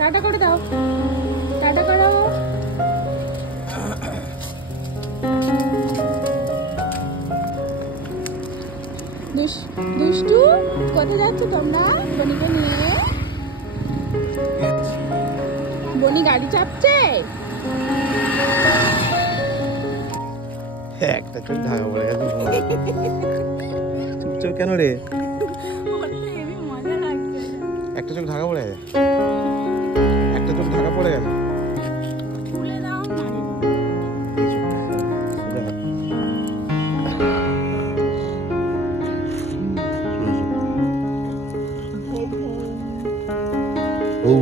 Tata করে দাও, tata করো। দুষ্টু, কোথায় যাচ্ছ তোমরা বনিকে নিয়ে? বনি গাড়ি চাপছে। একটা চোখ ঢাকা পড়ে গেছে। চুপচাপ কেন রে? একটা চোখ ঢাকা পড়ে গেছে, একটা চোখ ঢাকা পড়ে গেছে। ও